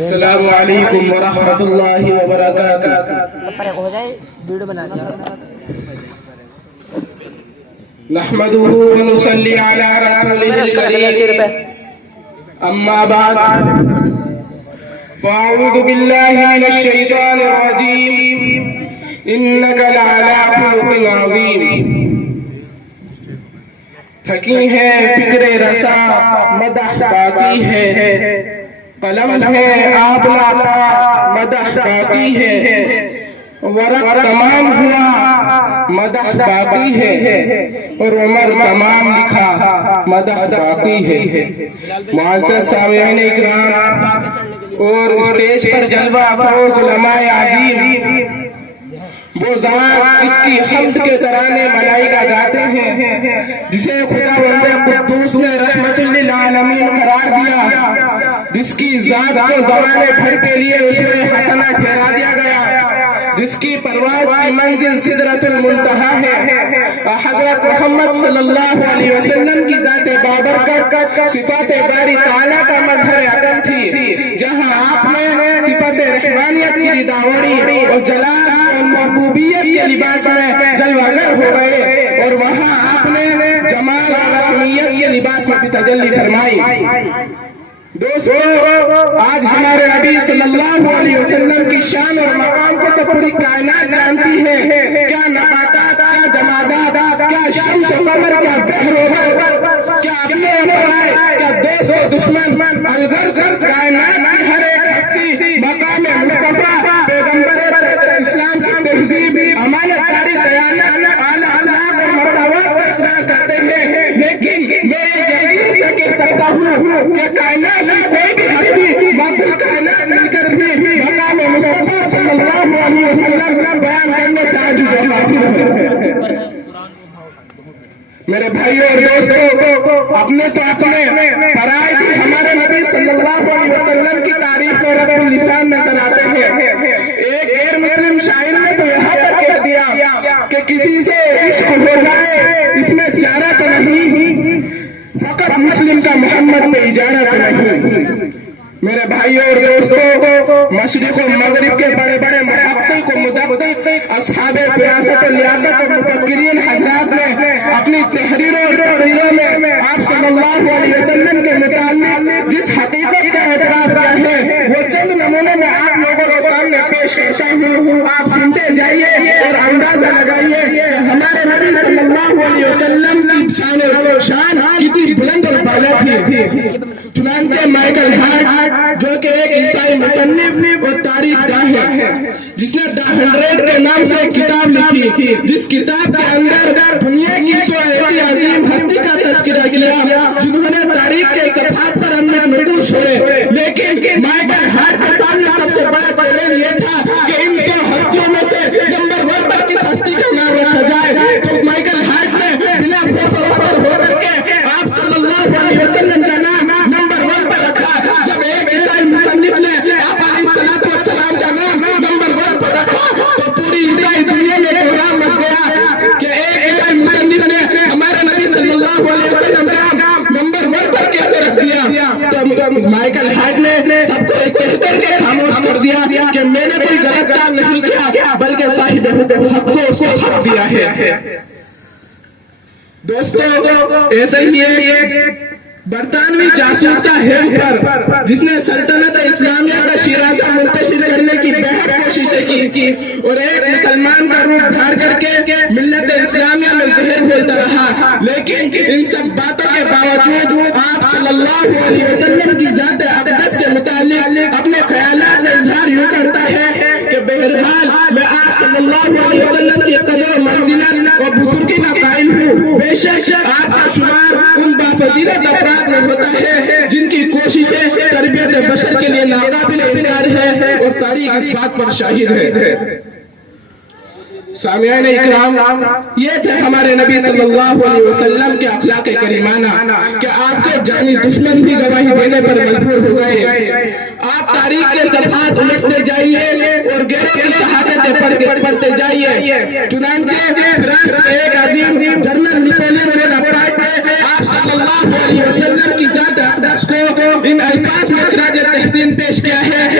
السلام علیکم ورحمۃ اللہ وبرکاتہ۔ نحمده ونصلي على رسوله الكريم اما بعد فاعوذ بالله من الشیطان الرجیم انك لعلى خلق عظیم۔ تھکی ہے فکر رسا مدح باقی ہے، قلم ہے آپ لاتا مدح باقی ہے، ورق تمام ہوا مدح باقی ہے، اور عمر تمام لکھا مدح باقی ہے۔ معزز سامعین اکرام اور اسٹیج پر جلوہ افروز علماء عظیم، وہ ذات جس کی حمد کے ترانے ملائکہ گاتے ہیں، جسے خداوند قدوس نے رحمت للعالمین قرار دیا، جس کی ذات کو زمانے بھر کے لیے اس میں حسنہ ٹھہرا دیا گیا، جس کی پرواز کی منزل سدرۃ المنتہا ہے، حضرت محمد صلی اللہ علیہ وسلم کی ذات بابرکت صفات باری تعالیٰ کا مظہر عدم تھی، جہاں آپ نے صفت رحمانیت کی داوری اور جلال اور محبوبیت کے لباس میں جلوہ گر ہو گئے، اور وہاں آپ نے جمال اور رحمیت کے لباس میں تجلی فرمائی۔ دوستو، آج ہمارے نبی صلی اللہ علیہ وسلم کی شان اور مقام کو تو پوری کائنات جانتی ہے، کیا نباتات، کیا جمادات، کیا شمس و قمر، کیا بحر و بر، کیا اپنے پرائے، کیا دوست و دشمن، الگرد کائنات کی ہر ایک ہستی مقام مصطفیٰ، پیغمبر اسلام کی تہذیب، امانت داری، دیانت، اعلیٰ اخلاق اور مساوات کا اقرار کرتے ہیں، لیکن میں یہ یقین سے کہہ سکتا ہوں کہ کائنات کی کوئی بھی ہستی باقی کائنات مل کر بھی مقام مصطفیٰ صلی اللہ علیہ وسلم بیان کرنے سے عاجز اور قاصر ہے۔ میرے بھائیوں اور دوستوں، اپنے تو اپنے پرائے بھی ہمارے نبی صلی اللہ علیہ وسلم کی تعریف میں رب اللسان نظر آتے ہیں۔ ایک غیر مسلم شاعر نے تو یہاں تک کہہ دیا کہ کسی سے عشق ہو جائے اس میں چارہ تو نہیں، فقط مسلم کا محمد پہ اجارہ تو نہیں۔ میرے بھائیوں اور دوستوں، مشرق و مغرب کے بڑے بڑے محقق و مدقق، اصحاب فراست و لیاقت اور مفکرین حضرات نے اپنی تحریروں اور تقریروں میں آپ صلی اللہ علیہ وسلم کے متعلق جس حقیقت کا اعتراف کیا ہے، وہ چند نمونے میں آپ لوگوں کے سامنے پیش کرتا ہوں۔ آپ سنتے جائیے اور اندازہ لگائیے کہ ہمارے نبی صلی اللہ علیہ وسلم کی شان کتنی بلند اور بالا تھی۔ چنانچہ مائیکل ہارٹ، جو کہ ایک عیسائی مصنف اور تاریخ داں ہے، جس نے دی 100 کے نام سے کتاب لکھی، جس کتاب کے اندر دنیا کی 100 ایسی عظیم ہستی کا تذکرہ کیا جنہوں نے تاریخ کے صفحات پر اپنے نقوش چھوڑے، لیکن مائیکل ہارٹ کے سامنے سب سے بڑا چیلنج یہ تھا کہ ان 100 ہستیوں میں سے نمبر 1 پر کس ہستی کا نام رکھا جائے، تو مائیکل ہارٹ نے بلا خوف و خبر ہو کر کے آپ صلی اللہ علیہ وسلم کا نام نمبر 1 پر رکھا۔ جب ایک عیسائی مصنف نے آپ علیہ السلام کا نام نمبر 1 پر رکھا تو پوری عیسائی دنیا میں پروگرام مچ گیا کہ ایک عیسائی مصنف نے ہمارے نبی صلی اللہ علیہ وسلم کا نام نمبر 1 پر کیسے رکھ دیا؟ تو مائیکل ہارٹ نے سب کو ایک کہہ کر کے خاموش کر دیا کہ میں نے کوئی غلط کام نہیں کیا، بلکہ صاحب حق کو اس کو حق دیا ہے۔ دوستو، ایسے ہی ایک برطانوی جاسوس کا ہیمپر، جس نے سلطنت اسلامیہ کا شیرازہ منتشر کرنے کی بہت کوششیں کی اور ایک مسلمان کا روپ دھار کر کے ملت اسلامیہ میں ظاہر ہوتا رہا، لیکن ان سب باتوں کے باوجود آپ صلی اللہ علیہ وسلم کی ذات اقدس کے متعلق اپنے خیالات کا اظہار یوں کرتا ہے کہ بہرحال میں آپ صلی اللہ علیہ وسلم کی قدر و منزلت اور بزرگی کا قائل ہوں۔ بے شک آپ کا شمار ان بافضیلت افراد میں ہوتا ہے جن کی کوششیں تربیت بشر کے لیے ناقابل انکار ہے، اور تاریخ اس بات پر شاہد ہے۔ سامعین اکرام، یہ تھے ہمارے نبی صلی اللہ علیہ وسلم کے اخلاق کریمانہ کہ آپ کے جانی دشمن بھی گواہی دینے پر مجبور ہو گئے۔ آپ تاریخ کے صفحات الٹتے جائیے اور غیروں کی شہادتیں پڑھتے جائیے۔ چنانچہ فرانس کے ایک عظیم جنرل نیپولین بوناپارٹ نے آپ صلی اللہ علیہ وسلم کی ذات اقدس کو ان الفاظ میں خراج تحسین پیش کیا ہے